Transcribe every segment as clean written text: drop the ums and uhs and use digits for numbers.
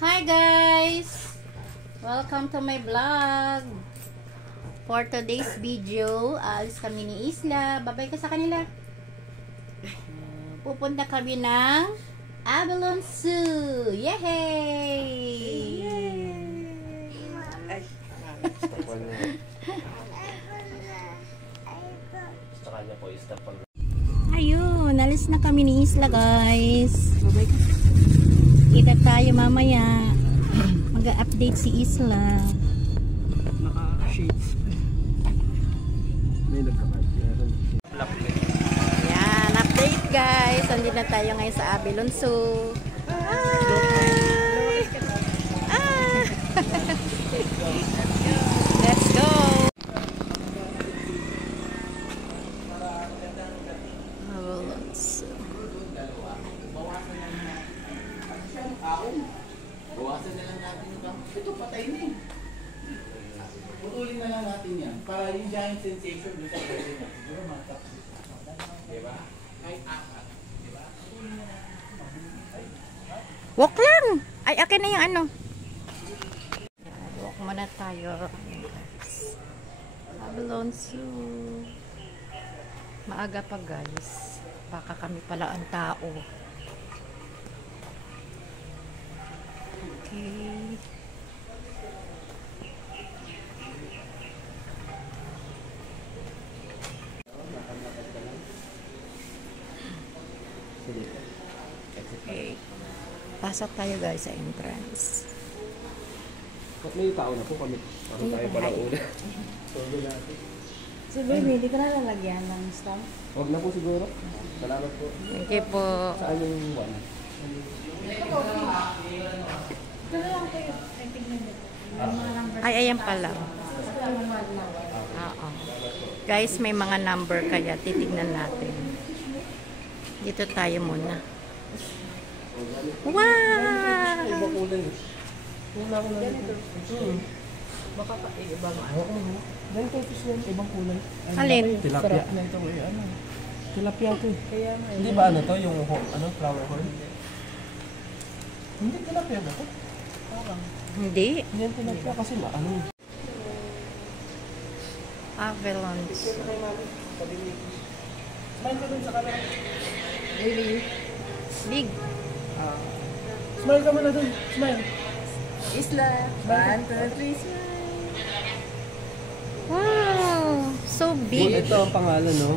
Hi guys! Welcome to my vlog. For today's video, alis kami ni Isla. Babay ka sa kanila. Pupunta kami ng Abalone Zoo. Yay! Ayun, alis na kami ni Isla guys. Babay ka. Kita tayo mamaya. Mag-update si Isla. Naka-shades. May Yan, update guys. Andito na tayo ngayon sa Abalone Zoo. Let's go. Abalone Zoo. Bawasan na lang natin ito. Ito patay na eh. Putulin na lang natin yan. Para yung giant sensation doon sa pwede na. Siguro matap. Diba? Kahit apat. Diba? Walk lang. Ay, akin na yung ano. Walk muna tayo. Abalone Zoo. Maaga pa guys. Baka kami pala ang tao. Okay. Okay. Pasok tayo guys sa entrance. Ba't may tao na po kami? Parang tayo pala una. So baby, hindi ka na lalagyan ng stamp? Huwag na po siguro. Salamat po. Thank you po. Saan yung one? Ito na lang kayo. I think na dito. Yung mga number. Ay, ayan pala. Oo. Guys, may mga number kaya titignan natin. Dito tayo muna. Wow! Iba kulay. Una ko na dito. Baka pa ibang Oo. Ganito ito siya. Ibang kulay. Alin? Tilapia na ito eh. Ano? Tilapia ito eh. Kaya nga. Hindi ba ano to? Yung ano? Flower horn? Hindi tilapia ba ito? Hindi. Hindi yan tilapia kasi ano. Abalone. Smile ka dun sa camera. Baby. Big. Smile ka muna dun. Smile. Isla. 1, 2, 3, smile. Wow! So big. Ito ang pangalan, no?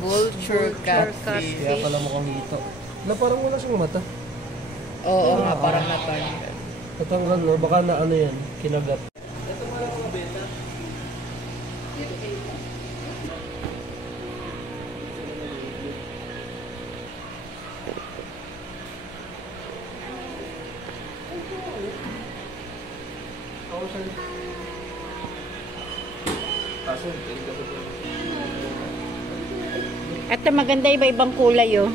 Vulture catfish. Kaya pala mukhang hito. Na parang wala siyang mata. Oo nga, parang natanggal. Natanggal, no? Baka na ano yan, kinagat. Ito maganda, iba-ibang kulay oh.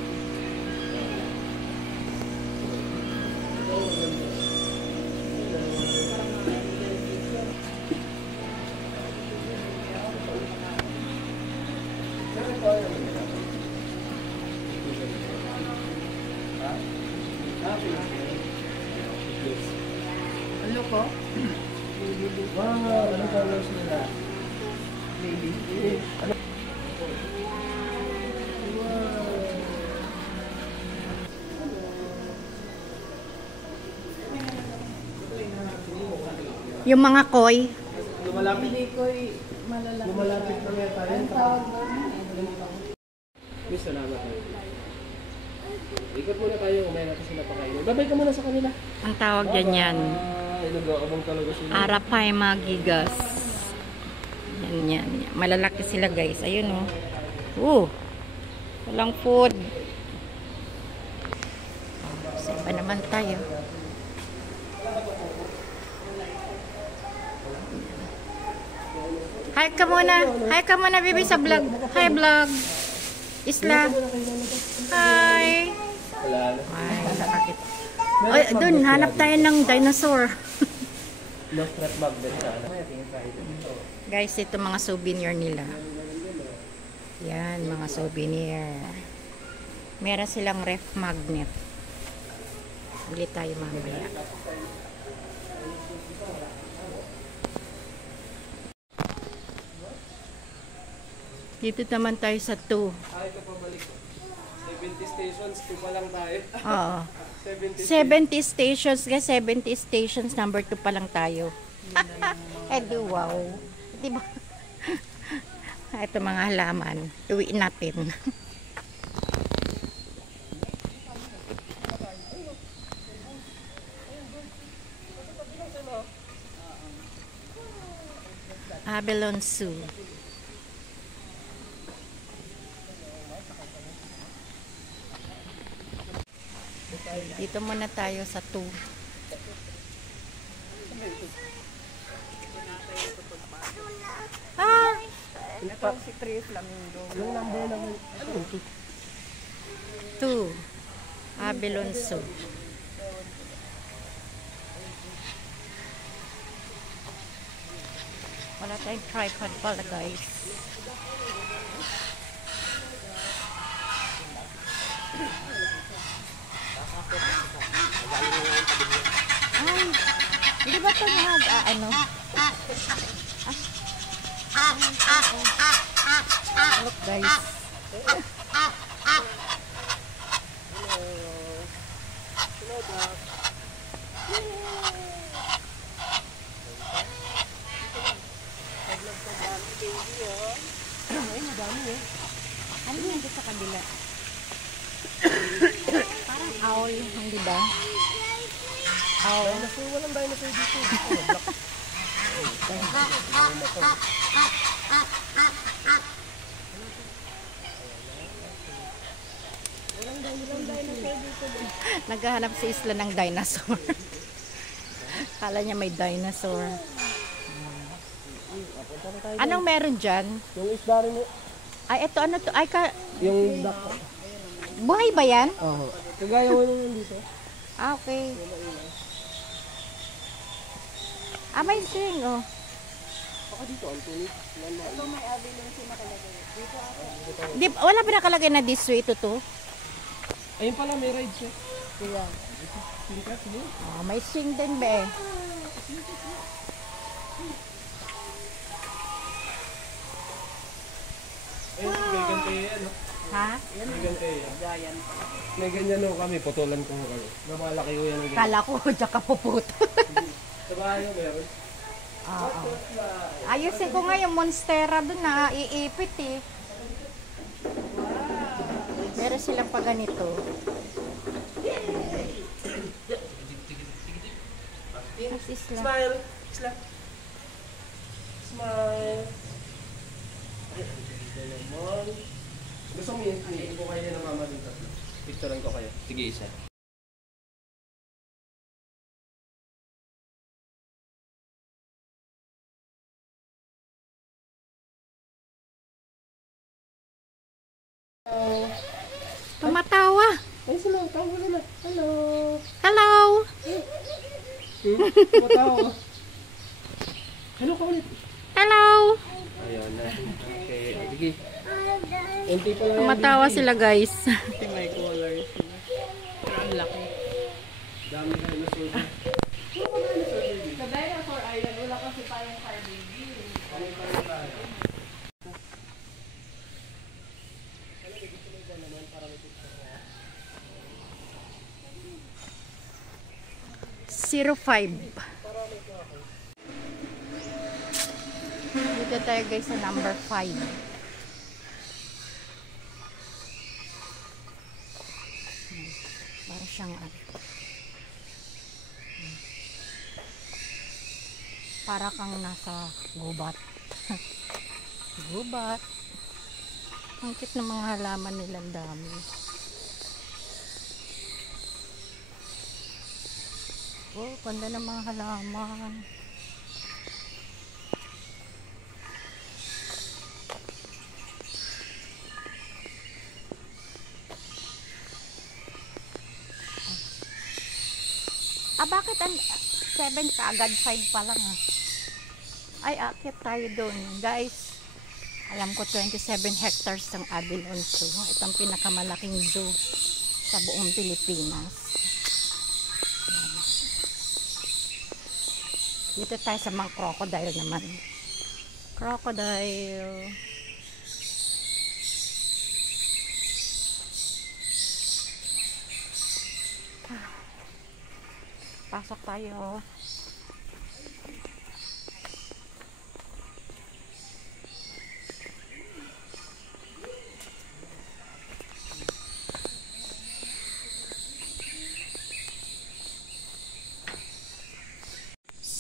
Ano ko? Wow, ano colors nila? Baby. Ano? Yung mga koi. Lumalapit. Hindi ko malalaki. Lumalapit na nga tayo. Ang tawag doon. Miss, salamat. Ikot muna tayo, umaya natin sila pakainin. Babay ka muna sa kanila. Ang tawag dyan yan. Nag-aabang talaga sila. Arapay magigas. Yan, yan. Malalaki sila guys. Ayun oh. Walang food. Sa iba naman tayo. Hi ka muna. Hi ka muna, baby, sa vlog. Hi, vlog. Isla. Hi. Wala na. Ay, nakakita. Oy, dun, hanap tayo ng dinosaur. No threat bag din sa ano. Guys, ito mga souvenir nila. Yan, mga souvenir. Meron silang ref magnet. Bili tayo mamaya. Dito naman tayo sa 2. Ay, ito pabalik ko. 70 stations, 2 pa lang tayo. Oo. 70 70 stations, guys. 70 stations, number 2 pa lang tayo. Eh, di wow. Diba? Ito mga halaman. Iwiin natin. Abalone Zoo. Dito muna tayo sa 2. Ah! Ito si Tree Flamingo. Yung number naman. Ano ito? 2. Abalone Zoo. Wala tayong tripod pala, guys. Ay, hindi ba ito ano? Look, guys. Ano yun dito sa kabila? Parang owl, hindi ba? Owl. Walang dinosaur dito. Naghahanap si Isla ng dinosaur. Kala niya may dinosaur. Anong meron dyan? Yung isda rin eh. Ay, ito ano to? Ay, Yung duck. buhay ba yan? Oo. Kagaya mo nung dito. Ah, okay. Ah, may string, oh. Baka dito, Anthony. Ito may avalanche nakalagay. Dito ako. Di, wala ba nakalagay na this way ito to? Ayun pala, may ride siya. Kaya. Silikat, sige. Oh, may string din ba eh. Ayun, may ganito yan. Ha? May ganito yan. May ganyan ho kami, putulan ko ho kami. Namalaki ho yan ng ganyan. Kala ko, diyan ka puputo. Sa bahay ho meron. Oo. Ayusin ko nga yung monstera dun na iipit eh. Meron silang pa ganito. Mas isla. Smile! Isla! Smile! Ay, ang ganda naman. Gusto mo yun? Hindi ko kayo ng mama dun tatlo. Picturean ko kayo. Sige, isa. Tumatawa. Ay, sila. Tawa na. Hello! Hello. Tumatawa. Hello ka ulit. Hello. Ayun na. Okay, sige. Unti pa lang yan. Tumatawa sila, guys. May colors. Ang laki. Dami na dinosaur. Sa Dinosaur Island, wala kasi tayong car baby. Zero 5. Dito tayo guys sa number 5. Para siyang para kang nasa gubat. Gubat. Ang cute ng mga halaman nilang dami. Oh, ganda ng mga halaman. Ah, bakit 7 ka agad 5 pa lang ah? Ay, akit tayo doon. Guys, alam ko 27 hectares ng Abalone Zoo. Itong pinakamalaking zoo sa buong Pilipinas. Dito tayo sa mga crocodile naman. Crocodile. Pasok tayo.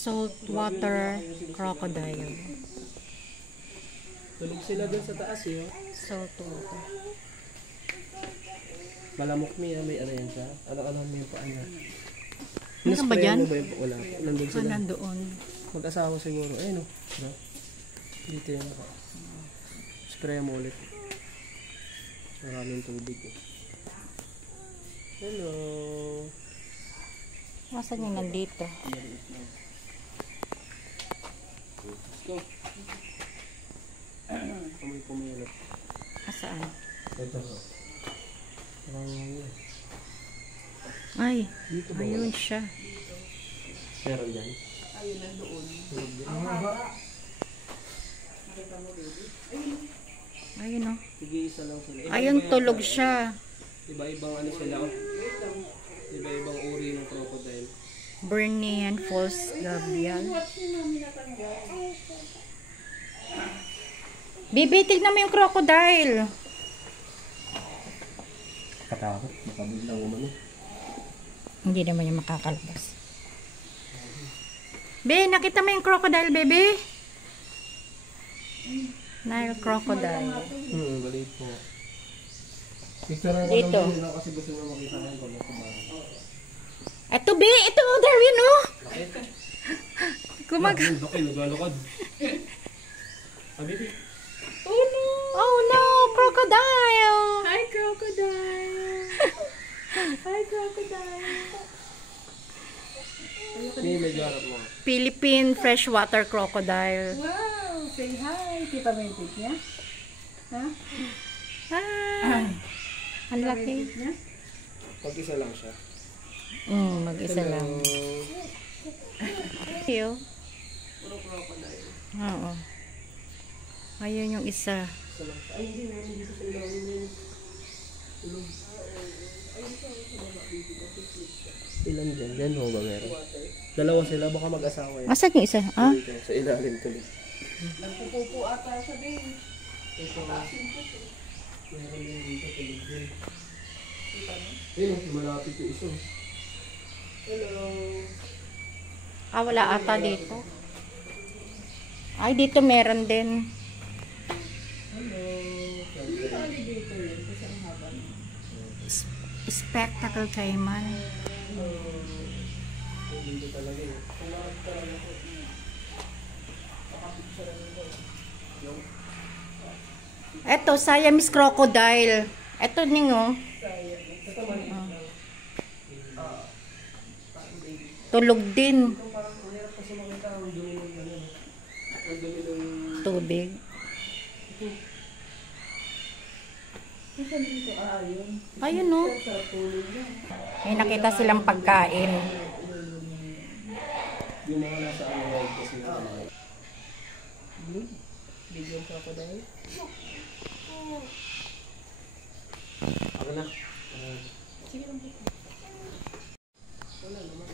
Saltwater crocodile. Tulog sila dun sa taas eh. Saltwater. Malamok niya, may ano yan siya. Ano mo yung paa niya. Ano ba dyan? Mo ba yung paa? Wala. Nandun sila. Nandoon. Mag-asawa siguro. Ayun o. Dito yun. Spray mo ulit. Maraming tubig eh. Hello. Nasaan yung nandito? Let's go. Amoy pumilot. Asaan? Ito. Ay, Dito ba? ayun siya. Meron yan. Ayun, nandoon. Ang haba. Nakita mo, baby? Ayun o. Sige, isa lang sila. Ayun, tulog siya. Iba-ibang ano sila. Iba-ibang uri ng crocodile. Bernian Falls Gabriel. Watch ni mami natanggal. Bibi, tignan mo yung crocodile. Katakot. Makabiglang umano. Hindi naman yung makakalabas. Be, nakita mo yung crocodile, baby? Nile crocodile. Balik po. Picture ko Dito. lang din kasi gusto mo makita ng kung ano ba. Eto, be! Ito, Darwin, oh! Kumag... Laki, naglalakad. Abiti. Oh no! Oh no! Crocodile! Hi, crocodile! Hi, crocodile! May garap mo. Philippine freshwater crocodile. Wow! Say hi! Kita mo yung tip niya? Ha? Ah, ang laki. Niya? Pag-isa lang siya. Mag-isa lang. Iyo. Puro crocodile. Oo. Ayun yung isa. Isa lang siya. Ay, hindi na. Hindi ko sa ilalim yun. Tulog. Ilan dyan? Dyan mo ba meron? Dalawa sila. Baka mag-asawa yun. Asan yung isa? Ah? Dito, sa ilalim tuloy. Nagpupupo ata siya, babe. Ito. Meron din dito. Tulog din. Ayun, malapit yung isa. Hello. Ah, wala ata dito. Ay, dito meron din. Hello. Hindi pa alligator yun kasi ang haba niya. Spectacle caiman. Dito talaga eh. Eto, Siamese crocodile. Eto, Ningo. Tulog din. Parang mahirap kasi makita ang dumi ng ano. Ang dumi ng... Tubig. Isa dito, ayun. Ayun, no? Sa tulog niya. May nakita silang pagkain. Yung mga nasa ano wild kasi. Bigyan crocodile. Ako na. Sige lang dito. Wala naman.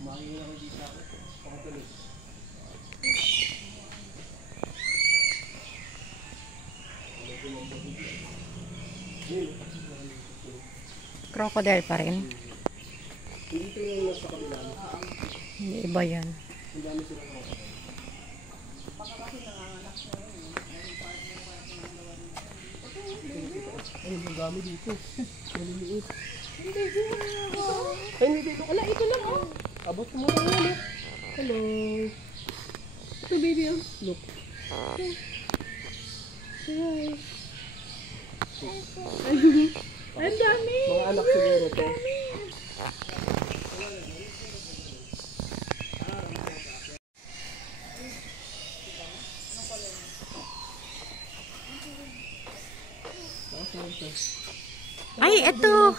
Kumain ako dito ako. Pakatuloy. Crocodile pa rin. Dito yung nasa kabila. Hindi, iba yan. Ang dami silang mga kapatid. Ay, ang dami dito. Maliliit. Ay, hindi dito. Wala, ito lang. Oh. Abot mo lang yan. Oh. Hello. Ito, baby, oh. Look. Hi. Ang dami! Mga anak siguro to. Ay, eto.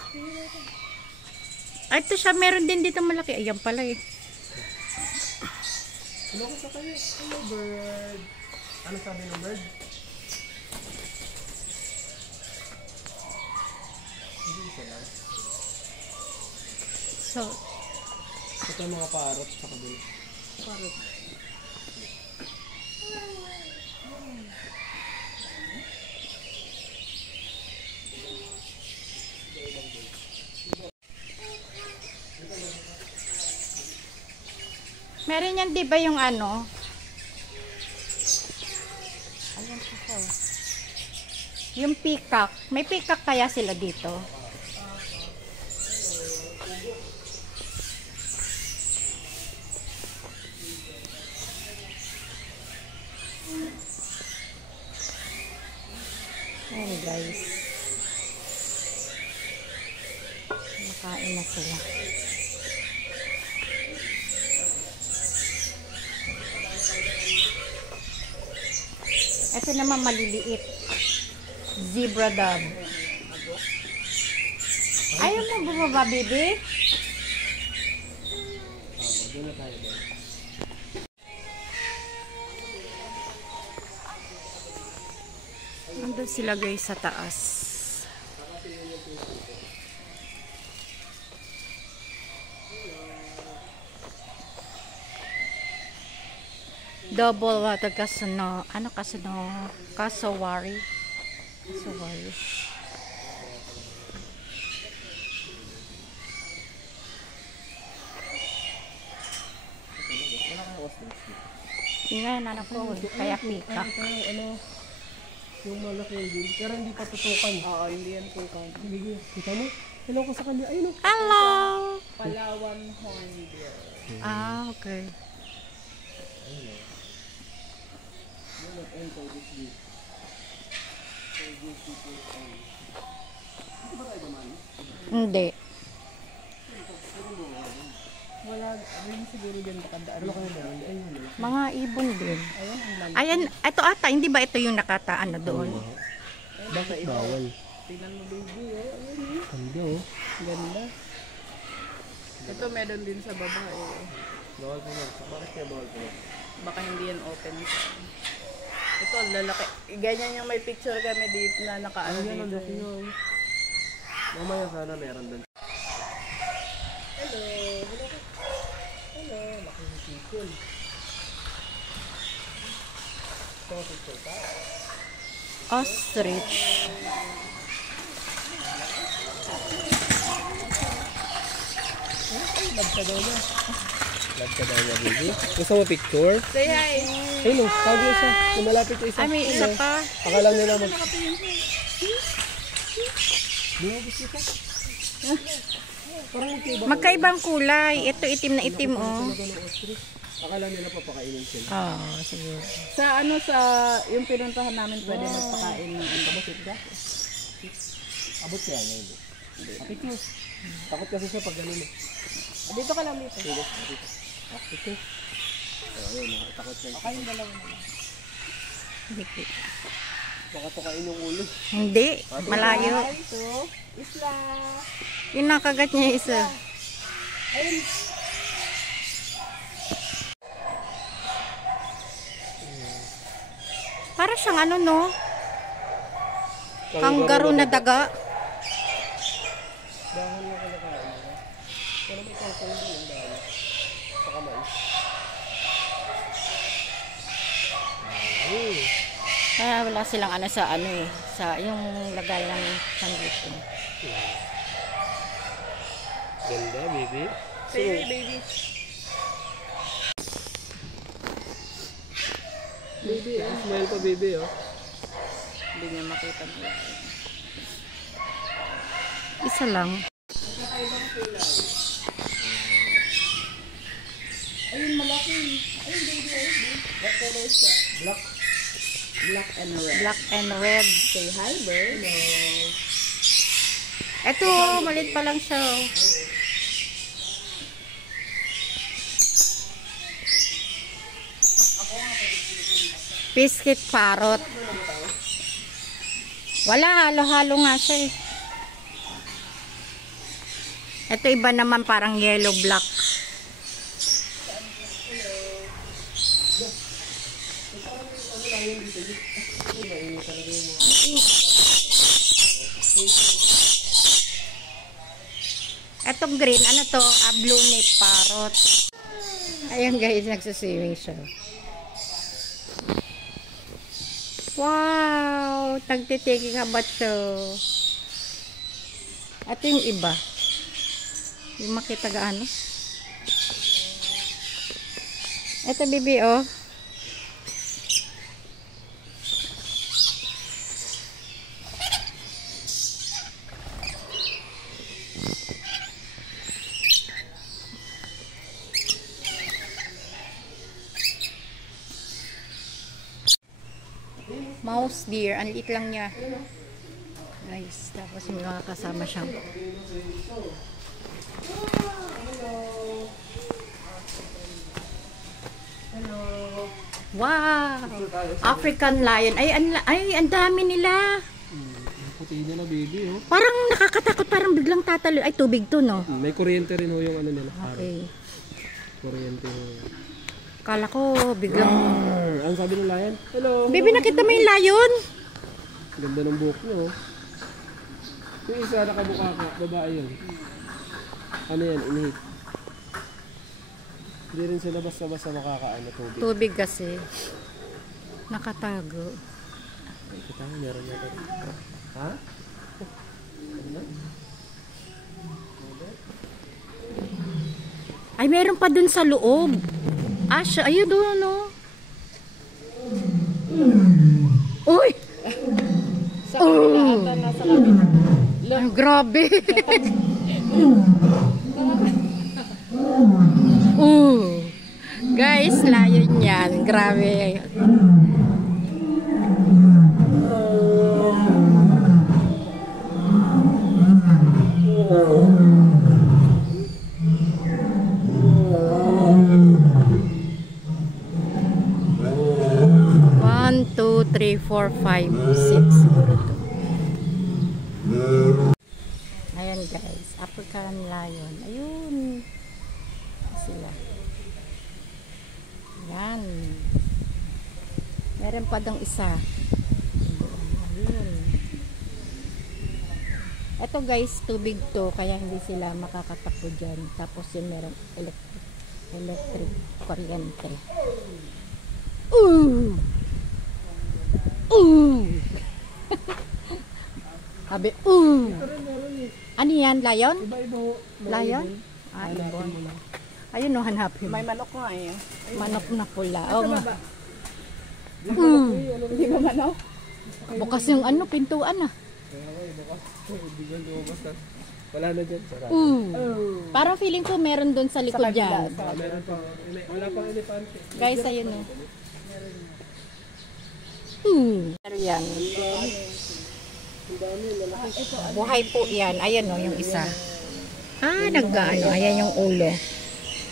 Ito siya, meron din dito malaki. Ayan pala eh. Ano ko sa kanya? Hello, bird. Ano sabi ng bird? Hindi isa lang. So, Ito yung mga parot sa kabila. Parot. meron yan di ba yung ano? Ayan po siya. Yung peacock. May peacock kaya sila dito? Ayan guys. Nakain na sila. Ito naman maliliit. Zebra dove. Ayaw mo bumaba, baby? Doon na tayo doon. Nandun sila guys sa taas. Double water kasano, ano kasano, kasawari. Kasawari. Tingnan anak ko, kaya peacock. Ano? Yung malaki din. Pero hindi pa tutukan. Oo, hindi yan tukan. Sige, kita mo? Hello ko sa kanya. Ayun o. Hello! Palawan hornbill. Ah, okay. Hindi. Wala rin siguro dyan nakadaan. Ano kaya meron? Ayun o. Mga ibon din. Ayun, ang lalo. Ayan, ito ata, hindi ba ito yung nakataan na doon? Bakit bawal? Tingnan mo baby, eh. Ayun, eh. Ganda o. Ganda. Ito meron din sa baba eh. Bawal po na. Bakit kaya bawal po na? Baka hindi yan open. Ito, ang lalaki. Ganyan yung may picture kami dito na nakaano Ano yan ang dito. laki nyo? Mamaya sana meron doon. Hello. Hello. Hello. Laki ng chicken. Ito ang picture pa. Ostrich. Love ka daw na. Love ka daw na, baby. Gusto mo picture? Say hi! Ayun o. Sabi isa. Lumalapit yung isa. Ay, may isa pa. Akala nila mag... Di mo gusto ka? Parang magkaiba. Magkaibang kulay. Ito itim na itim, oh. Akala nila papakainin sila. Oh, siguro. Sa ano sa yung pinuntahan namin pwede magpakain ng basit ka? Abot kaya niya hindi. Picture. Takot kasi siya pag ganun eh. Dito ka lang dito. Sige, dito. Picture. Ayun, takot siya. Okay yung dalawa na lang. Baka tukain yung ulo. Hindi. Malayo. Hi, ito. Isla. Yung nakagat niya isa. Ayun. Para siyang ano, no? Kangaroo na daga. Dahon na kinakain nila. Pero may kangkong din yung dahon. Saka mais. Kaya wala silang ano sa ano eh. Sa yung lagay ng sandwich. Ganda, baby. Say hi, baby. Baby, smile pa baby, oh. Hindi niya makita mo. Isa lang. Ayun, malaki. Ayun, baby. Ayun, what color is that? Black. Black and red. Black and red. Say hi, bird. Ito, malit pa lang siya. Biscuit parrot. Wala, halo-halo nga siya eh. Ito iba naman parang yellow black. Etong green, ano to? Blue nape parrot. Ayun guys, nagsiswimming siya. Wow! Tagtitaking about siya. Ito yung iba. Yung makita gaano. Ito bibi oh. Mouse deer, ang liit lang niya. Guys, tapos may mga kasama siyang. Wow! African lion. Ay, ang dami nila. Puti nila, baby, oh. Parang nakakatakot, parang biglang tatalo. Ay, tubig to, no? May kuryente rin, oh, yung ano nila. Okay. Kuryente. Kala ko, biglang... Ang sabi ng lion? Hello. Baby, nakita mo yung lion? Ganda ng buhok niyo, oh. Yung isa nakabuka ka, babae yun. Ano yan, inhit. Hindi rin sila basta-basta makakaano tubig. Tubig kasi. Nakatago. Kita mo, meron na ito. Ha? Ay, meron pa dun sa loob. Siya, ayun doon, no? Uy! Sa kabila ata, nasa kabila. Ay, grabe. Guys, layo niyan. Grabe. One, two, three, four, five, six. Siguro to. Ayan guys, African lion. Ayun. Sila. Yan. Meron pa dong isa. Ayun. Ito guys, tubig to, kaya hindi sila makakatakbo dyan. Tapos yun meron electric kuryente. Ooh! Ooh! Sabi, ooh! Ano yan? Lion? Iba-iba, Lion? Ibon. Ayun, no, hanapin. May manok nga eh. Manok na pula. Oo nga. Hindi ba manok? Bukas yung ano, pintuan ah. Wala na dyan. Sarap. Parang feeling ko meron doon sa likod dyan. Meron pa. Wala pang elepante. Guys, ayun oh. Pero yan. Buhay po yan. Ayan oh, yung isa. Nag-ano. Ayan yung ulo.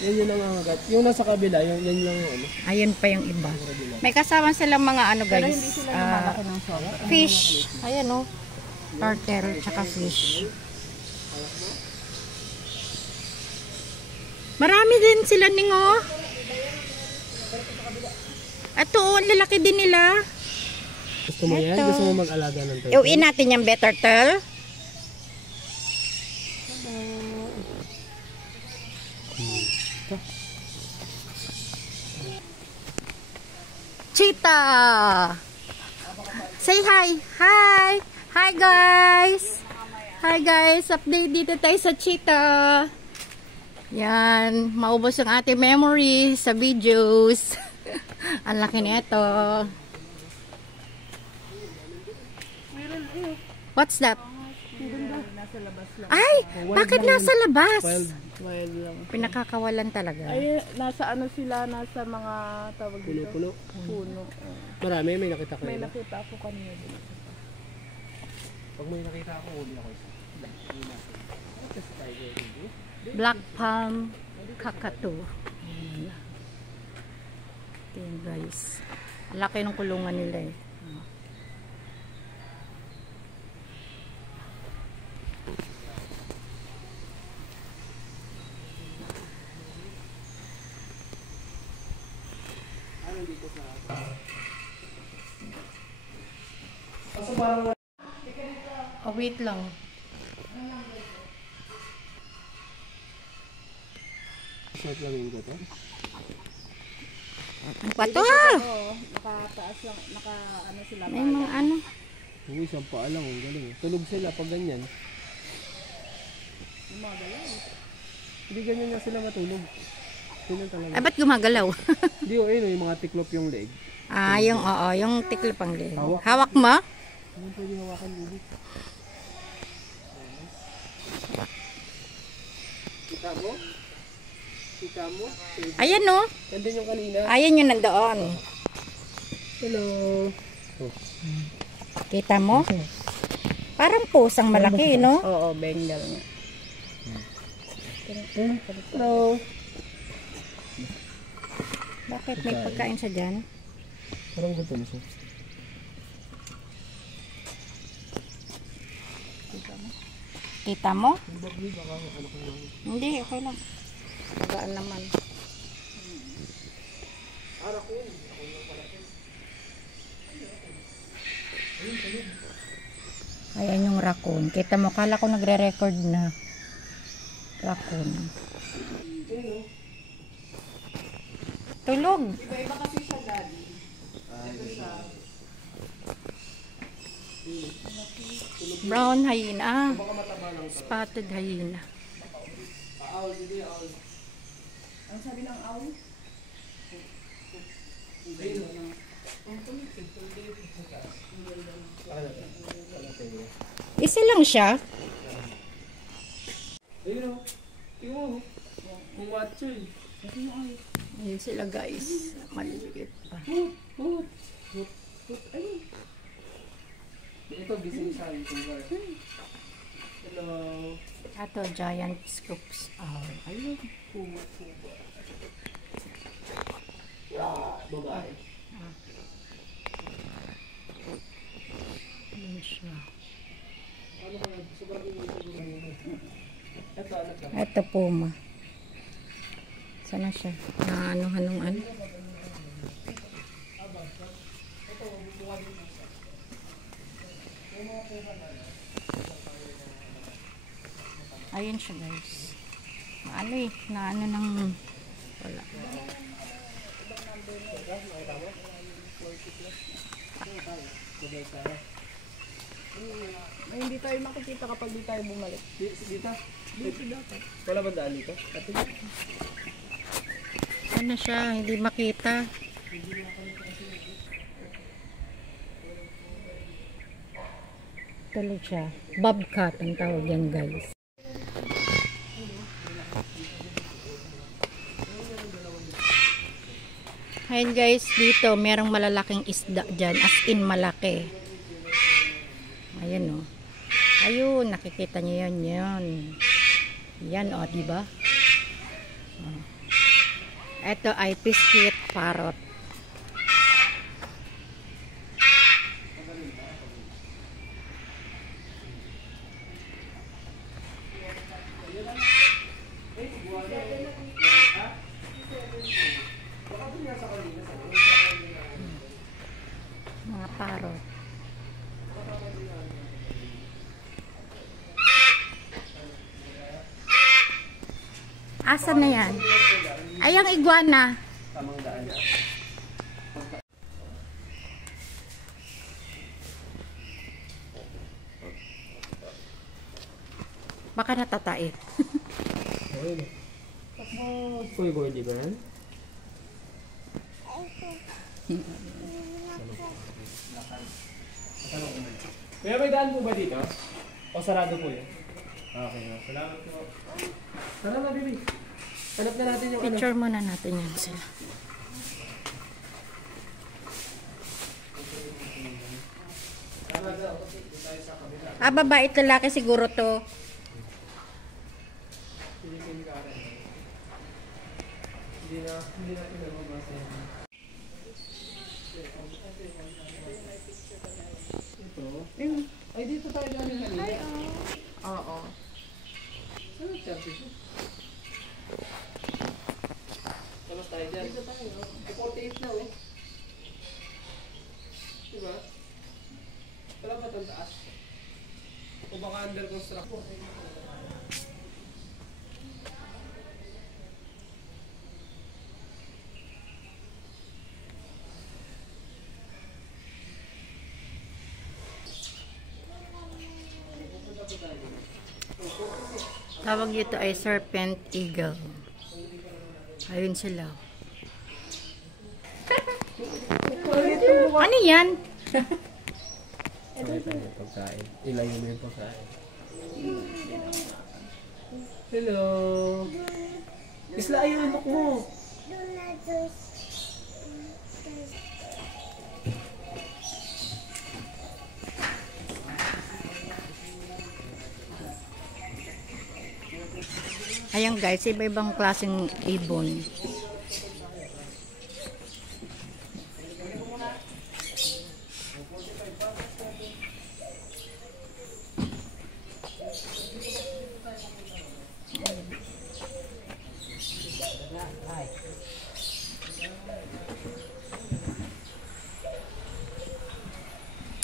Yan yung nangangagat. Yung nasa kabila, yan lang yung ano. Ayun pa yung iba. May kasama silang mga ano guys. Fish. Ayan oh. Turtle, tsaka fish. Marami din sila ningo. Ito oh, ang lalaki din nila. Gusto mo yan? Ito. Gusto mo mag-alaga ng turtle? Iuin natin yung better turtle. Cheetah! Say hi! Hi! Hi guys! Hi guys! Update dito tayo sa cheetah. Yan. Maubos yung ating memory sa videos. Ang laki nito. What's that? Ay! Bakit nasa labas? Wild lang. Pinakakawalan talaga. Ay, nasa ano sila, nasa mga tawag dito. Puno-puno. Puno. Marami, may nakita ko. May nakita ako kanina dito. Pag may nakita ako, huli ako isa. Black palm kakatu. Ayan guys. Laki ng kulungan nila eh. dito sa... Kaso parang wala. Oh, wait lang. Short flamingo to? Ang pato! Oo, nakataas lang, ano sila. May mga ano. Uy, isang paa lang. Ang galing. Tulog sila pag ganyan. Gumagalaw. Hindi ganyan nga sila matulog. Sino talaga? Ay, ba't gumagalaw? Hindi o, ayun yung mga tiklop yung leg. Yung tiklo pang leg. Hawak. Hawak mo? Ano pwede hawakan dito? Kita mo? Kita mo? Ayan no. Nandun yung kanina. Ayan yung nandoon. Hello. Kita mo? Parang pusang malaki, no? Oo, Bengal nga. Hello. Bakit may pagkain siya dyan? Parang gutom siya. Kita mo? Hindi, okay lang. Magaan naman. Ayan yung raccoon. Kita mo, kala ko nagre-record na. Raccoon. Tulog. Iba-iba kasi siya, Daddy. Ito siya. Brown hyena. Spotted hyena. Ang sabi ng owl? Isa lang siya. Ayun o. Tingnan mo. Kung watcho eh. Ayun sila guys. Maliliit pa. Ayun. Ito, gising siya. Hello. Ato, giant scoops owl. Ayun. Babae. Ayun siya. Ano ka na? Sobrang ingay siguro. Ito, anak ka. Ito puma. Sana siya? Ano. Ayun siya guys. Naano ng wala. Ay, hindi tayo makikita kapag di tayo bumalik. Dito? Dito dapat. Wala ba daan dito? Ano siya? Hindi makita. Tuloy siya. Bobcat ang tawag yan guys. Ayan guys, dito merong malalaking isda dyan. As in malaki. Ayan o. Ayun, nakikita niyo yan. Yan o, diba? Ito ay piscit parrot. Mga parrot. Asan na yan? Ay, ang iguana. Tamang daan. Baka natatae. Ayun. Tapos, Kuya Gordy ba yan? Kuya, may daan po ba dito? O sarado po yun? Okay, salamat po. Tara na, baby. Hanap na natin yung Picture muna natin yan sila. Babae at lalaki siguro to. Hindi natin nababasa yan. Ito? Ay, dito tayo galing kanina. Oo. Ano chances yun? Tapos tayo dyan. Dito tayo. Ay, 48 na oh. Diba? Wala ba itong taas? O baka under construction? Tawag ito ay serpent eagle. Ayun sila. Ano yan? Pagkain. Ilayo mo yung pagkain. Hello. Isla, ayun yung mo. Ayan guys, iba-ibang klaseng ibon.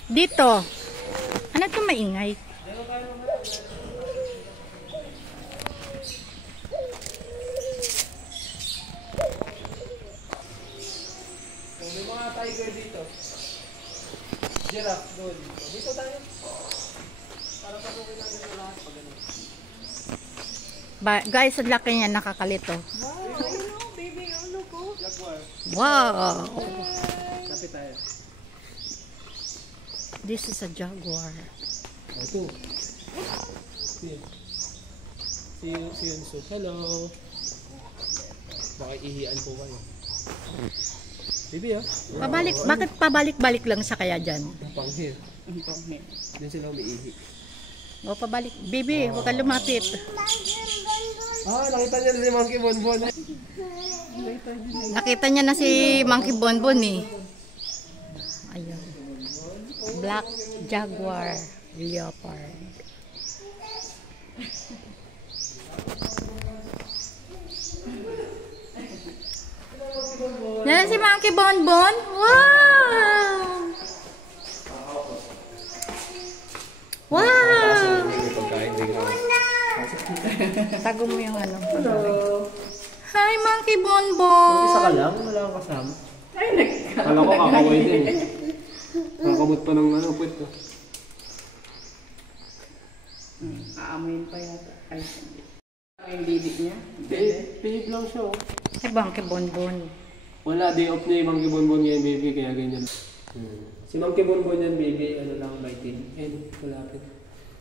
Dito. Ano ito maingay? May mga tiger dito. Giraffe doon. Dito tayo. Para patuloy natin sa lahat pag ganun. Guys, ang laki niya, nakakalito. Wow, ayun o, baby, ano ko? Jaguar. Wow! Lapit tayo. This is a jaguar. Ito. See you soon. Hello. Baka ihian po kayo. Bibi Bakit pabalik-balik lang sa kaya dyan? Panghir. Diyan sila umiihi. O, pabalik. Baby, huwag kang lumapit. Nakita niya na si Monkey Bonbon. Nakita niya na si Monkey Bonbon eh. Ayun. Black jaguar leopard. Yan si Monkey Bonbon. Wow! Wow! Tago mo yung ano. Hello. Hi, Monkey Bonbon! Isa ka lang? Wala kang kasama? Kala ko kakaway din. Kakabot pa ng ano, puwet ko. Aamuin pa yata. Ay, yung bibig niya. Pihip lang siya. Hi, Monkey Bonbon. Wala, day off niya yung Monkey Bonbon ngayon, baby, kaya ganyan. Si Monkey Bonbon yan, baby, ano lang, biting. Ayun, malapit.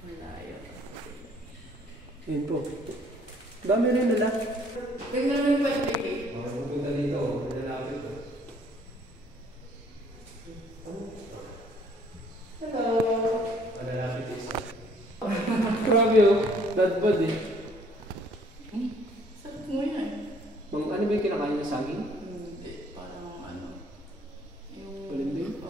Malayo. Ayun po. Dami rin nila. Tingnan mo yung baby. Pupunta dito, malapit. Hello! Malapit isa. Grabe oh, dad bod eh. Sarap mo yan. Ano ba yung kinakain niya, saging? Hindi, parang ano. Yung... Balimbing?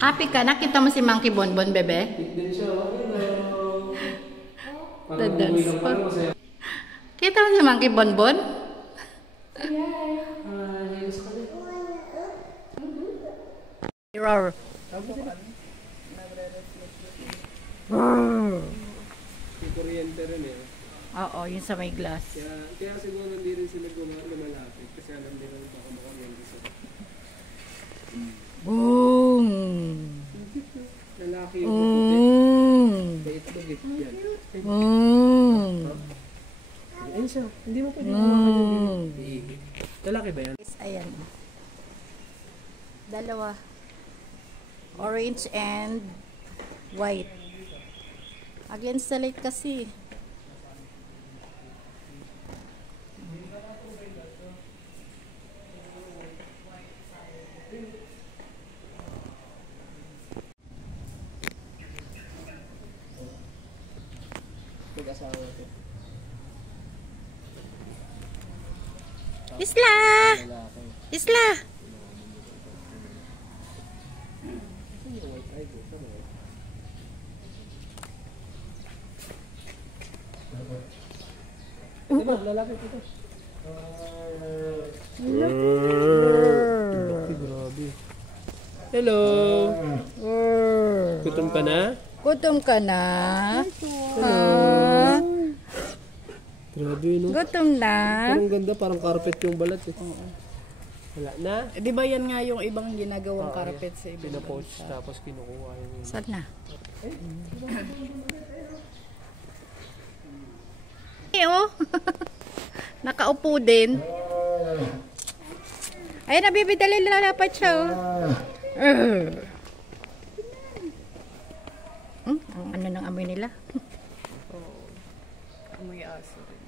Happy ka? Nakita mo si Monkey Bonbon, bebe? Tik din siya. Hello! Parang Dance. umuwi lang, parang masaya. Kita mo si Monkey Bonbon? Ayos ka rin. Roar. May kuryente rin eh. Oo, yun sa may glass. Kaya siguro hindi rin sila lumalapit kasi alam nila baka makakuryente sila. Boom! Lalaki yung puti. May itlog yan. Boom! Ayun siya. Hindi mo pwede kumakan yun. Lalaki ba yan? Ayan. Dalawa. Orange and white. Against the light kasi. Pag-asawa ito. Isla! Lalaki. Isla! Diba? Lalaki ito. Laki, grabe. Hello. Gutom ka na? Gutom ka na? Hello. Grabe, no? Gutom na? Parang ganda, parang carpet yung balat eh. Wala na. Eh, di ba yan nga yung ibang ginagawang carpet sa ibang Pinapoach tapos kinukuha yung... Saan na? Oh. Nakaupo din. Ay, nabibidali lalapat siya. Ang ano ng amoy nila. Amoy aso rin.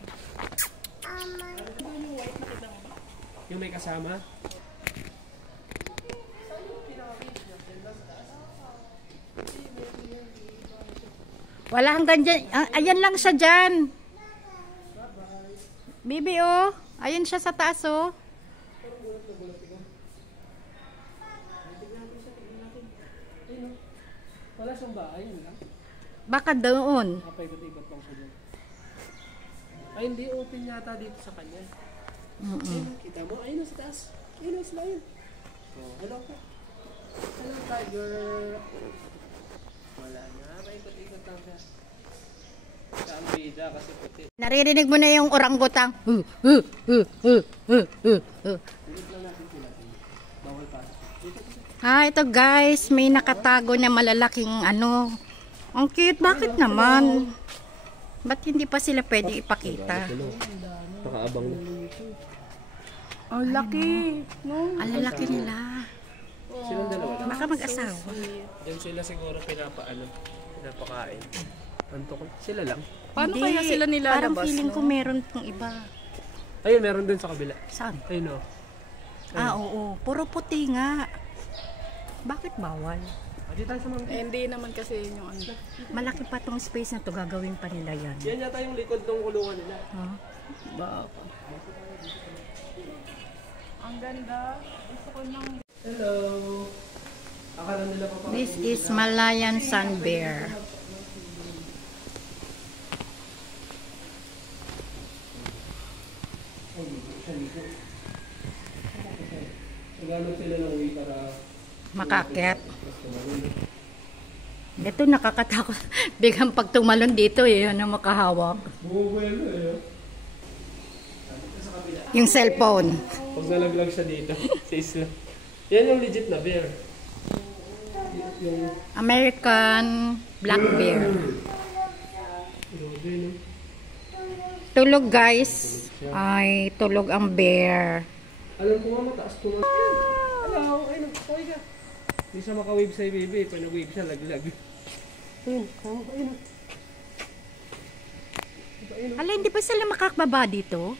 Yung may kasama? Wala hanggang dyan. Ayan lang siya dyan. Bibi, oh. Ayan siya sa taas, oh. Wala siyang bahay, yun lang. Baka doon. Kapay-ikot-ikot lang siya dyan. Ay, hindi open yata dito sa kanya. Ayun, kita mo? Ayun, sa taas. Ayun, sila yun. Oh, hello po. Hello, tiger. Wala na. Paikot-ikot lang siya. Sa ang bida kasi puti. Naririnig mo na yung orangutang. Bawal pa. Ito guys, may nakatago na malalaking ano. Ang cute, bakit naman? Ba't hindi pa sila pwede ipakita? Nakaabang na. Ang laki. No? Ang lalaki nila. Silang dalawa lang. Baka mag-asawa. Diyan sila siguro pinapakain. Antok ko. Sila lang. Paano Hindi, kaya sila nilalabas? parang feeling ko meron pong iba. Ayun, meron din sa kabila. Saan? Ayun o. Oo. Puro puti nga. Bakit bawal? Adi tayo sa mga... Eh, hindi naman kasi yun yung ano. Malaki pa tong space na to, gagawin pa nila yan. Yan yata yung likod ng kulungan nila. Huh? Baka. Ang ganda. Gusto ko ng... Hello. Akala nila pa pa. This is Malayan Sun Bear. Nagamit sila ng way para... Makakyat. Ito nakakatakot. Biglang pag tumalon dito yan ang makahawak. Bumubuelo eh. Yung cellphone. Pag nalaglag siya dito, sa isla. Yan yung legit na bear. Yung... American Black Bear. Grabe, no? Tulog guys. Ay, tulog ang bear. Alam ko nga mataas ko nga. Hello, ay nagkakaway ka. Hindi siya makawave sa baby. Pag nag-wave siya, laglag. Ayun, tama ka, ayun. Ala, hindi ba sila makakababa dito?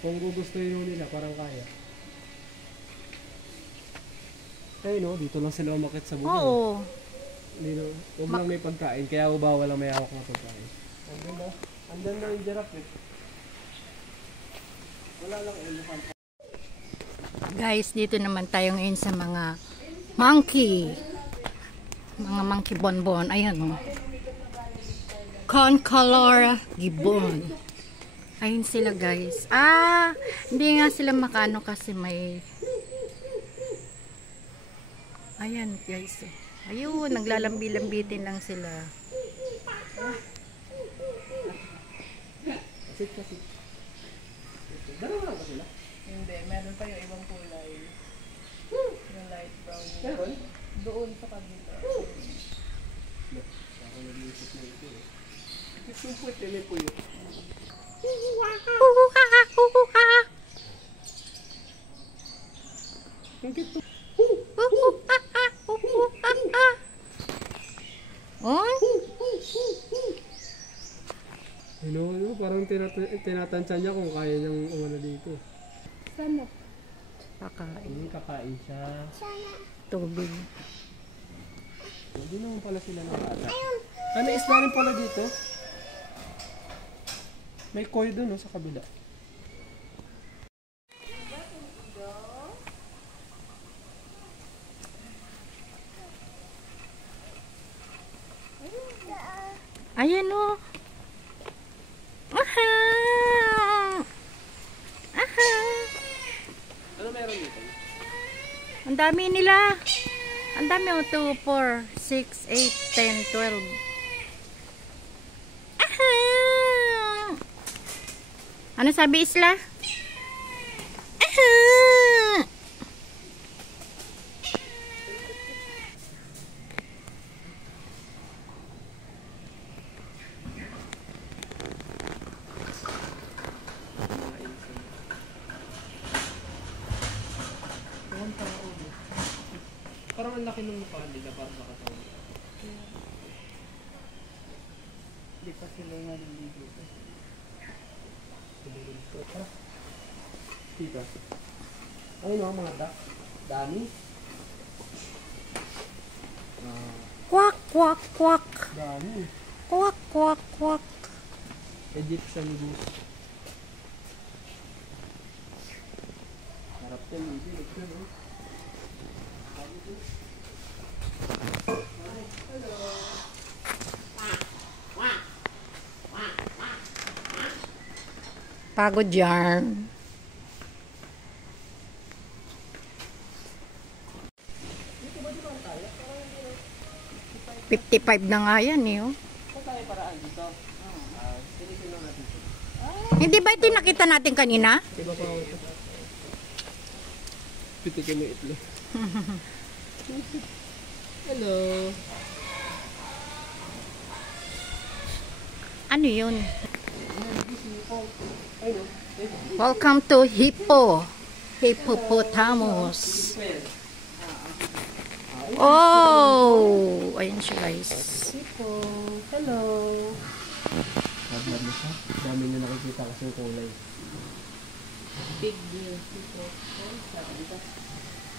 Kung gugustuhin mo nila, parang kaya. Ayun no, dito lang sila umakit sa bubong. Oo. Hindi no, huwag lang may pagkain. Kaya bawal lang may hawak na pagkain. Ang ganda. Andan na yung giraffe eh. Wala lang elephant. Guys, dito naman tayo ngayon sa mga monkey. Mga monkey bonbon. Ayan o. Concolor gibbon. Ayun sila guys. Hindi nga sila makaano kasi may... Ayan guys. Ayun, naglalambi-lambitin lang sila. Sit. Dalawa lang ba sila? Hindi, meron pa yung ibang kulay. Yung light brown. Meron? Doon sa kabila. Ako nag-iisip na ito eh. Ito yung puwet eh, may puyo. Ang cute. Ano, parang tinatansya niya kung kaya niyang umano dito. Sana. Kakain. Kakain siya. Tubig. Hindi naman pala sila ng bata. Ano, isla rin pala dito? May koi doon no, sa kabila. Ayan o. Aha! Ano meron dito? Ang dami nila. Ang dami o. 2, 4, 6, 8, 10, 12. Aha! Ano sabi Isla? Aha! Parang ang laki ng mukha nila para sa katawan. Hindi pa sila naliligo. Tita. Ayun o, mga duck. Dami. Kwak, kwak, kwak. Dami. Kwak, kwak, kwak. Egyptian goose. Harap yan, hindi. Ito, no? Pagod yarn. $55 na nga yan eh. Oh. Hindi ba ito yung nakita natin kanina? Diba pa ako ito? Pitikin mo itlo. Hello. Ano yun? Welcome to Hippopotamus. Oh! Ayan siya guys. Hello. Sabi siya. Dami na nakikita kasi yung kulay. Big deal.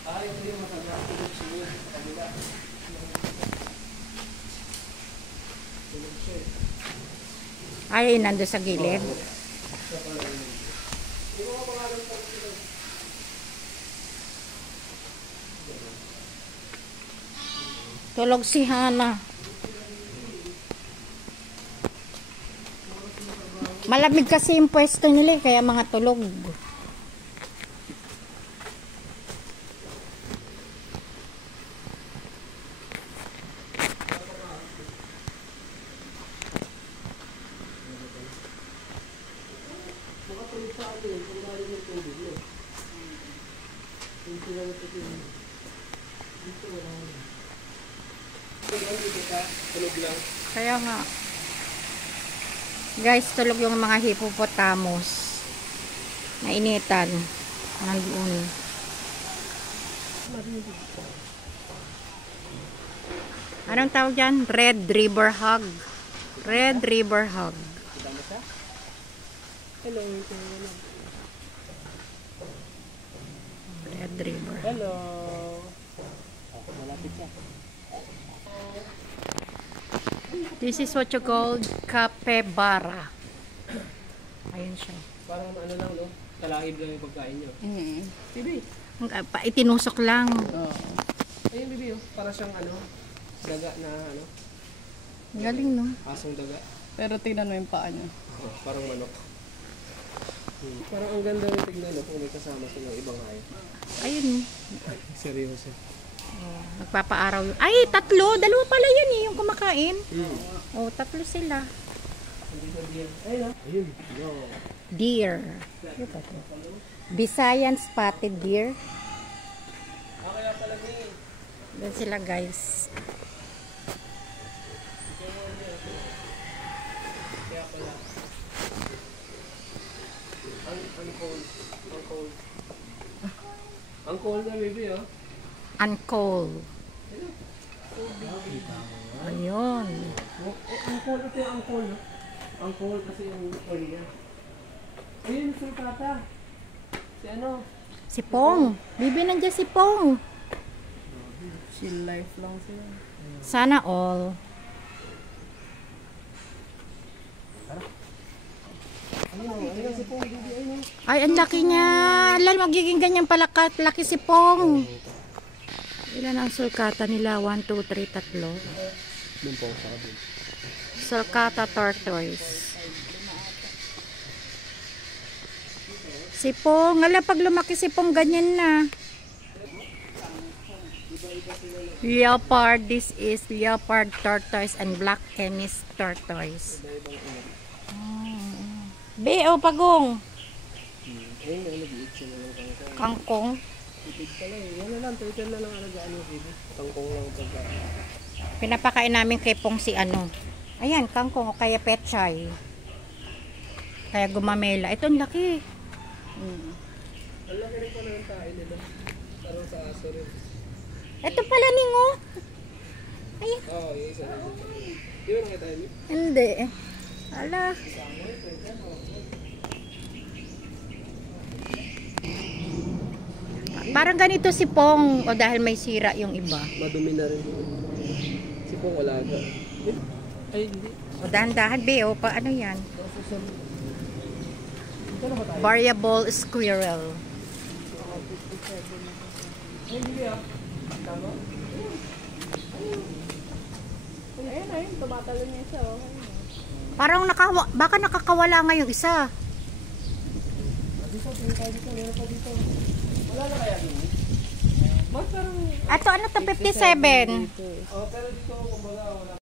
Ay, ito yung masagap. Sunod-sunod. Kabila. Sunod siya. Ay, nando sa gilid. Tulog si Hana. Malamig kasi yung pwesto nila kaya mga tulog. Kaya nga. Guys, tulog yung mga hippopotamus. Nainitan. Nandoon. Anong tawag dyan? Red River Hog. Red River Hog. Hello. Red River. Hello. Malapit siya. This is what you call capybara. Ayun siya. Parang ano lang, no? Talahib lang yung pagkain nyo. Bibi. Itinusok lang. Ayun, bibi, oh. Para siyang ano, daga na ano, Galing, no? asong daga. Pero tingnan mo yung paa niya. Oh, parang manok. Parang ang ganda rin tignan, no? Kung may kasama silang ibang hayop. Ayun. Seryoso. Nagpapaaraw yun. Ay, tatlo. Dalawa pala yan eh, yung kumakain. Oh, tatlo sila. Ayun, ayun. No. Deer. Visayan spotted deer. Kaya pala ni. Doon sila guys. Kaya pala. Ang cold. Ang cold. Ang cold na, baby, oh. Uncall. Ayun. Ang cold, ito yung ang cold, no? Ang cold kasi yung area. Ayun, sultata. Si ano? Si Pong. Bibi nandiyan si Pong. Chill life lang sila. Sana all. Ayun, si Pong, baby, ayun. Ay, ang laki niya. Lalo magiging ganyan pala laki si Pong. Ilan ang sulcata nila? 1, 2, 3, 3. Yung Pong sa kabin. Sulcata tortoise. Si Pong. Ala, pag lumaki si Pong, ganyan na. Leopard. This is leopard tortoise and black Ennis tortoise. Be, oh, pagong. Ayun, nag-iit siya ng kangkong. Kangkong. Tipid pala eh. Yan na lang, turtle na lang alagaan yung baby. Kangkong lang pagka. Pinapakain namin kay Pong si ano. Ayan, kangkong o kaya pechay. Kaya gumamela. Ito ang laki. Ang laki rin pala ng tayo nila. Parang sa aso rin. Ito pala ningo. Ayan. Oo, yung isa rin. Di ba nakita yun? Hindi. Ala. Parang ganito si Pong. O dahil may sira yung iba. Madumi na rin. Si Pong alaga. Ay, hindi. O dahan-dahan, be. O pa ano yan? Variable squirrel. Ay, hindi ah. Tama? Ayun, ayun. Tumatalon niya siya. Oh. Parang baka nakakawala nga yung isa. Dito, dito, meron pa dito. Wala na kaya dito? Mas parang... Ito, ano to? 57. Oh, pero dito, kumbaga, wala.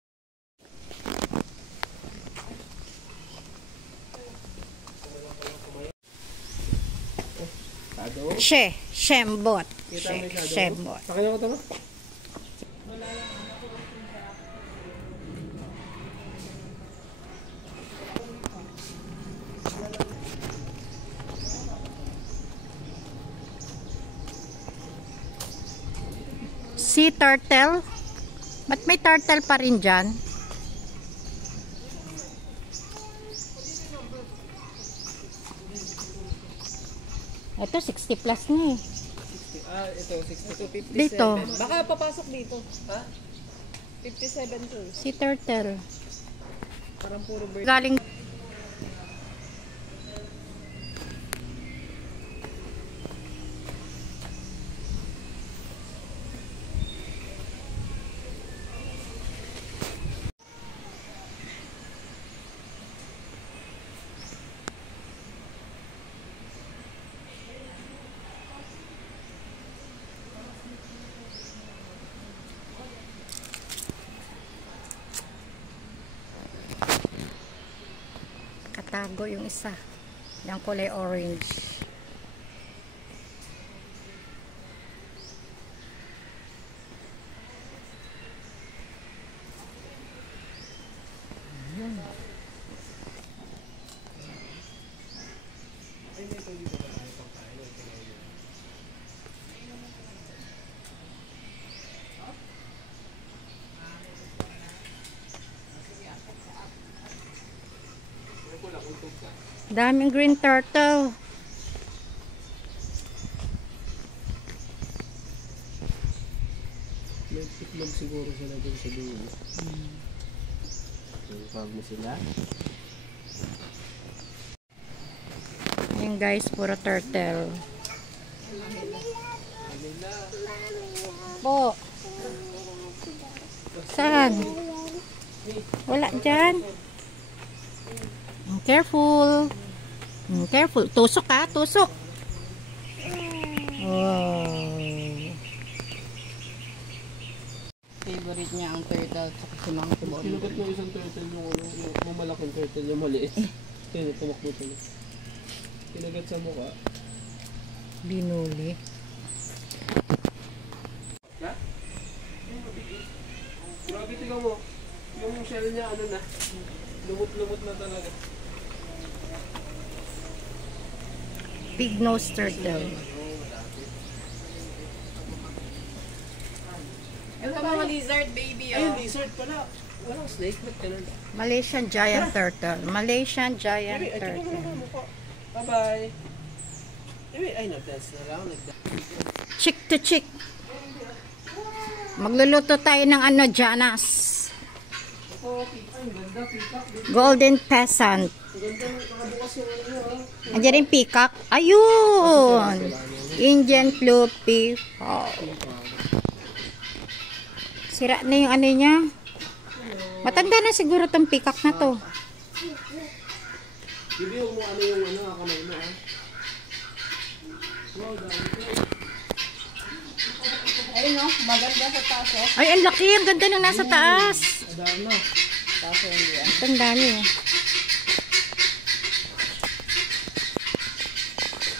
Shembot. Kita mo yung shadow? Shembot. Pakita ko ito mo? Sea turtle. Ba't may turtle pa rin dyan? Ito, 60 plus na eh. Ah, ito, 62, 57. Dito. Baka papasok dito. Ha? 57 to. Sea turtle. Parang puro bird. Galing. Katago yung isa. Yung kulay orange. Yun. Daming green turtle. May tiklog siguro sila dun sa dulo. Pag mo sila. Ayun guys, puro turtle. Po. Saan? Wala dyan. Careful. Careful. Tusok ha, tusok. Wow. Favorite niya ang turtle at sumang tumakbo. Kinugat mo isang turtle yung malaking turtle, yung maliit. Kaya tumakbo tuloy. Kinagat sa mukha. Binuli. Ha? Grabe, tingnan mo. Yung shell niya, ano na. Lumot-lumot na talaga. Big nose turtle. Ito mga lizard baby. Ayun, lizard pala. Walang snake, ba't ganun? Malaysian giant turtle. Malaysian giant Ay, tingnan mo turtle. naman mukha. Bye-bye. Ay, nag-dance na lang. Chick to chick. Magluluto tayo ng ano, Janas. Golden peasant. Andiyan rin peacock. Ayun! Indian blue peacock. Sira na yung ano niya. Matanda na siguro tong peacock na to. Bibiyo mo ano yung ano, kamay mo ah. Wow, dami ko. Ayun no, maganda sa taas oh. Ay, ang laki. Ang ganda nung nasa taas. Adaan na. Kaso hindi ah. Ang dami.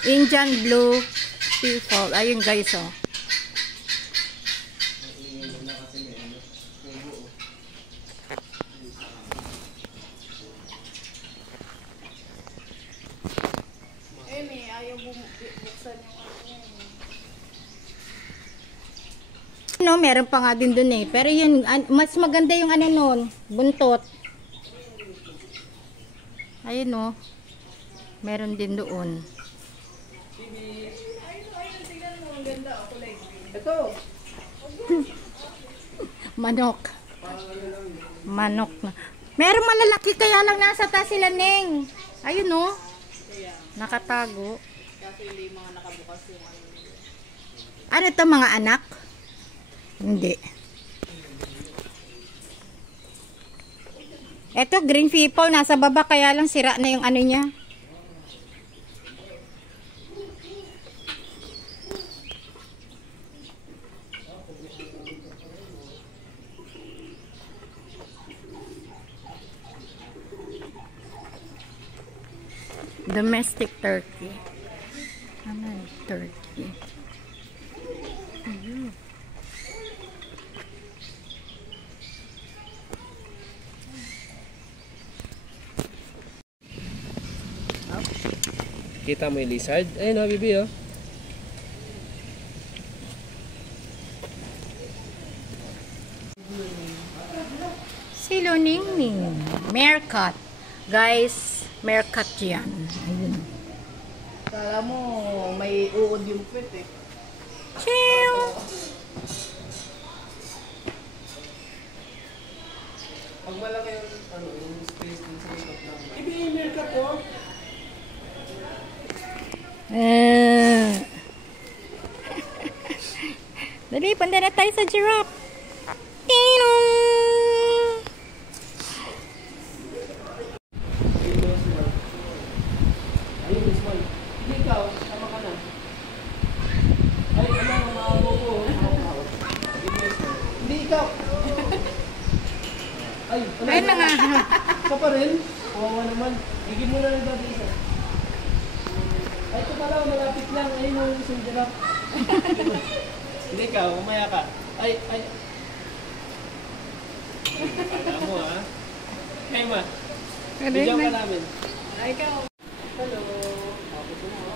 Indian blue people. Ayun guys, oh. Amy, ayaw buksan yung ano yan. No, meron pa nga din dun eh. Pero yun, mas maganda yung ano nun, buntot. Ayun no. Meron din doon. Ito. Manok. Manok na. Meron malalaki kaya lang nasa taas sila, Neng. Ayun no. Nakatago. Kasi hindi mga nakabukas yung ano. Ano to, mga anak? Hindi. Eto, green people. Nasa baba kaya lang sira na yung ano niya. Domestic turkey. Ano yung turkey? Ayun. Kita mo yung lizard? Ayun o, Bibi o. Silo Ningning. Meerkat. Guys, meerkat yan. Ayun. Kala mo may uod yung pet eh. Chill! Pag malaki yung, ano, yung space din sa likod lang. Bibi, meerkat o. Dali, punta na tayo sa giraffe. Tinong! Ayun, small. Hindi ikaw, sama ka na. Ay, ano, maabo ko. Hindi ikaw. Ay, ano? Ayun na nga. Ka pa rin? Kawawa naman. Bigyan mo na ng dati isa. Ay, ito pala, malapit lang. Ayun mo, isang giraffe. Hindi ikaw, umaya ka. Ay. Alam mo ha. Hey ma, bigyan ka namin. Ay, ikaw. Hello. Ako po mo.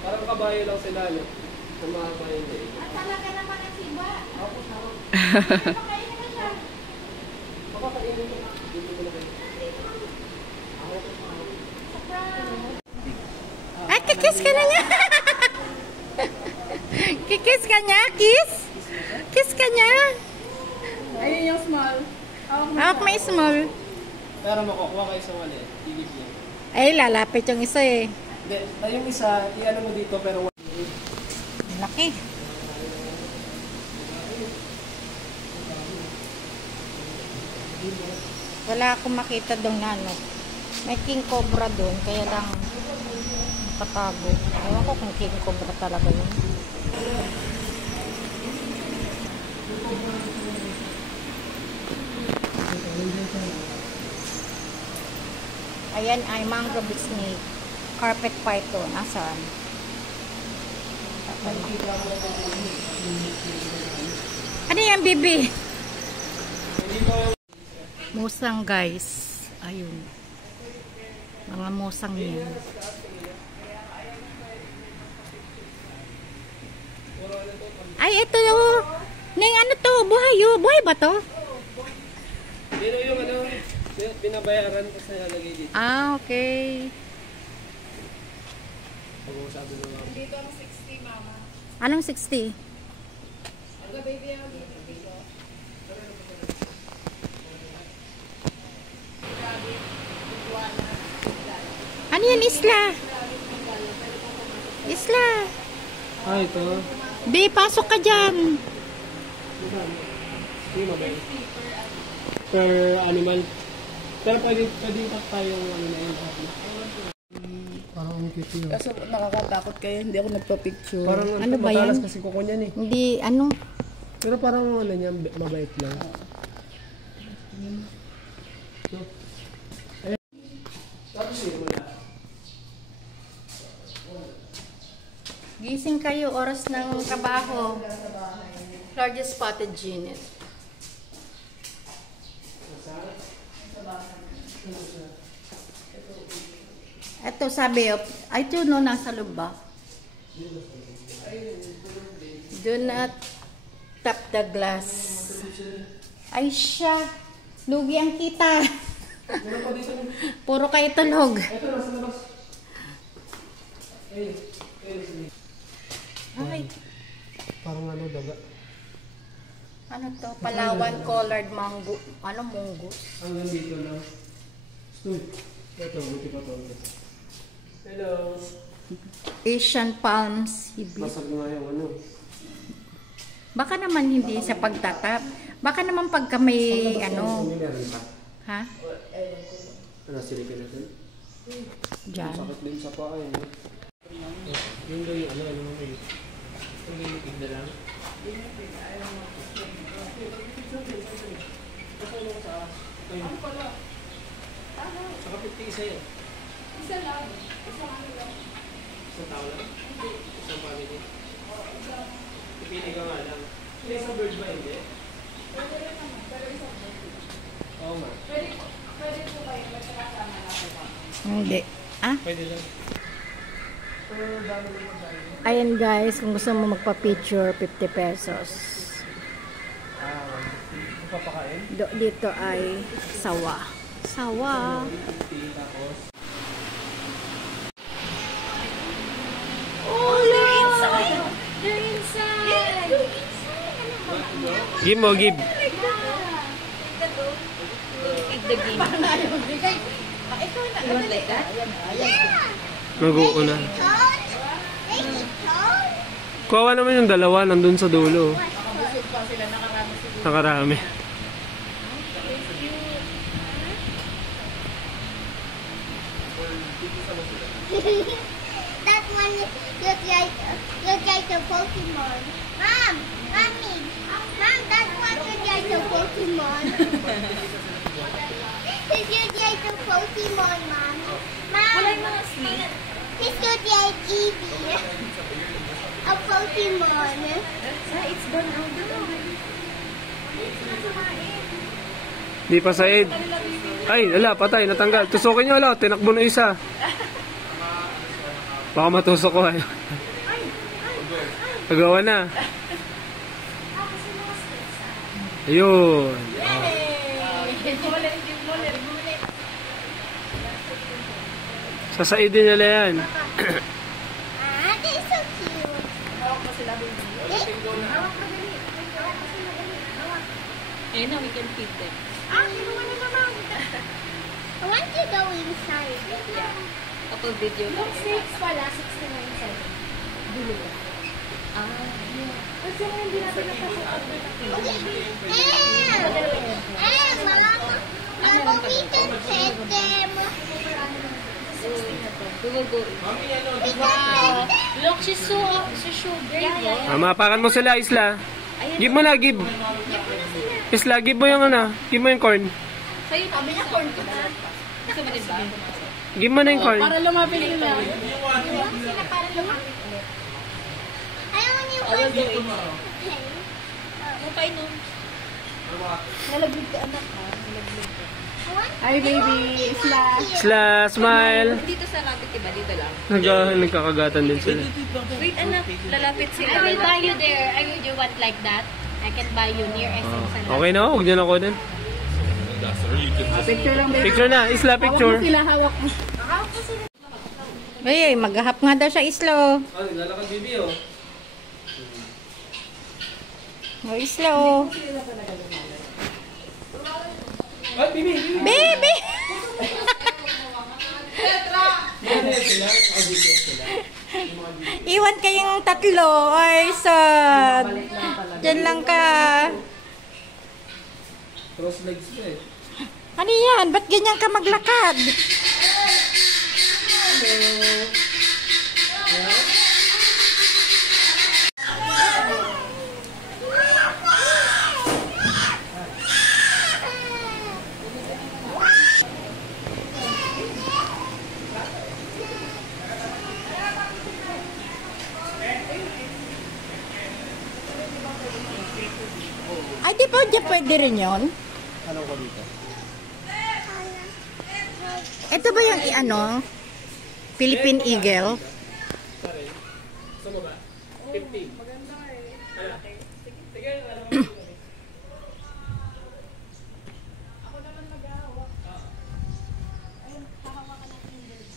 Parang kabayo lang sila, no? Sa mga kabayo na eh. Talaga naman ang siba. Ako sa ako. Pakainin mo siya. Makakainin ko. Dito ko na kayo. Ay, kikis ka na niya. Kikis ka niya, kiss. Kiss ka niya. Ayun yung small. Hawak may small. Pero makukuha kayo sa wali. Igib yan. Ay, lalapit yung isa eh. Hindi, yung isa, i-ano mo dito pero Laki. Wala akong makita doon na ano. May king cobra doon, kaya lang nakatago. Ewan ko kung king cobra talaga yun. Ayan ay mangrove snake. Carpet python. Nasaan? Ano yan, bibi? Musang, guys. Ayun. Mga musang yan. Ay, ito oh. Neng, ano to? Buhay oh. Buhay ba to? dito yung ano, binabayaran kasi nalagay dito. Ah, okay. Pag-uusabi na nga. Dito ang 60, mama. Anong 60? Ang baby ang dito. Ano yan, isla? Isla. Ah, ito. Di, pasok ka dyan. Sige, mabay. Per animal. Pero pwede pa tayong ano na yun. Parang Ang cute yun. Kaso nakakatakot kayo, hindi ako nagpa-picture. Parang Ano ba matalas yan? kasi kuko niyan eh. Hindi, ano? Pero parang ano niya, mabait lang. So, ayun. Tapos yun, wala. Gising kayo, oras ng trabaho. Largest spotted unit. Ito sabi, ay ito no, nasa loob ba? Do not tap the glass. Ay siya, lugi ang kita. Puro kayo tulog. Ito, nasa labas. Ayun. Ay, Parang ano, daga. ano to? Palawan colored mango. Ano, mongoose? Hanggang dito lang. Stoy. Ito, buti pa to. Hello. Asian palms hibis. Basag nga yung ano. Baka naman hindi sa pagtatap. Baka naman pagka may ano. Hindi na rin pa. Ha? Ano, silipin natin? Diyan. Sakit din sa paa yun. Yun daw yung ano, ano mo eh. Ang limitig na lang. Ano pala? Sa kapit isa yun. Isa lang. Isang tao lang? Isang family? Pipili ka nga lang. Isang bird ba hindi? Oo nga. Pwede po kayo, magkakasama na ako. Hindi. Ah? Pwede lang. Pero dami lang ang dami. Ayan guys, kung gusto mo magpa-picture, 50 pesos. Papakain? Dito ay sawa. Sawa. Oh, they're inside! They're inside! Give mo, give. Mag-uuna. Kuha naman yung dalawa, nandun sa dulo. Nakarami. That one look like a Pokemon. Mom, mommy, mom, that one look like a Pokemon. He look like a Pokemon, mom. Mom, he look like Eevee, a Pokemon. It's done out. Di pa Said. Ay, ala, patay, natanggal. Tusukin nyo, ala, tinakbo na isa. Baka matusok ko, ay. Pagawa na. Ayun. Sa Said din nila yan. Ah, they're so cute. And now we can feed them. I want to go inside. Kapag video lang. 6 pala, 69 Mama, we can pet them. We will go. We can pet them. Look, she's so great. Mapakan mo sila, Isla. Give mo na, give. Isla, give mo yung ano. Give mo yung corn. Sa'yo, kami niya corn ko ba? Gusto mo din ba? Give mo na yung corn. Para lumapit nila. I want you guys to play. Mupay nun. Nalaglig ka anak ha. Nalaglig ka. Hi baby, Isla. Isla, smile. Dito sa rabbit, diba? Dito lang. Nagkakagatan din sila. Wait anak, lalapit sila. I will buy you there. I will do what like that. I can buy you near SM. Okay na, huwag niyo na ko din. Picture lang baby. Picture na, Isla, picture. Sila hawak mo. Ay, maghahap nga daw siya islo. Ano, lalakad bibi oh. O islo. Ay, bibi, bibi. Baby! Iwan kayong tatlo. Ay, sad. Diyan lang ka. Cross legs mo eh. Ano yan? Ba't ganyan ka maglakad? Hello. Di ba dyan pwede rin yun? Ano ko dito? Ito ba yung Philippine Eagle? Gusto mo ba? 50. Maganda eh. Malaki. Sige. Sige, alam mo. Ako naman mag-ahawak. Ayun, hahawakan natin yung baby.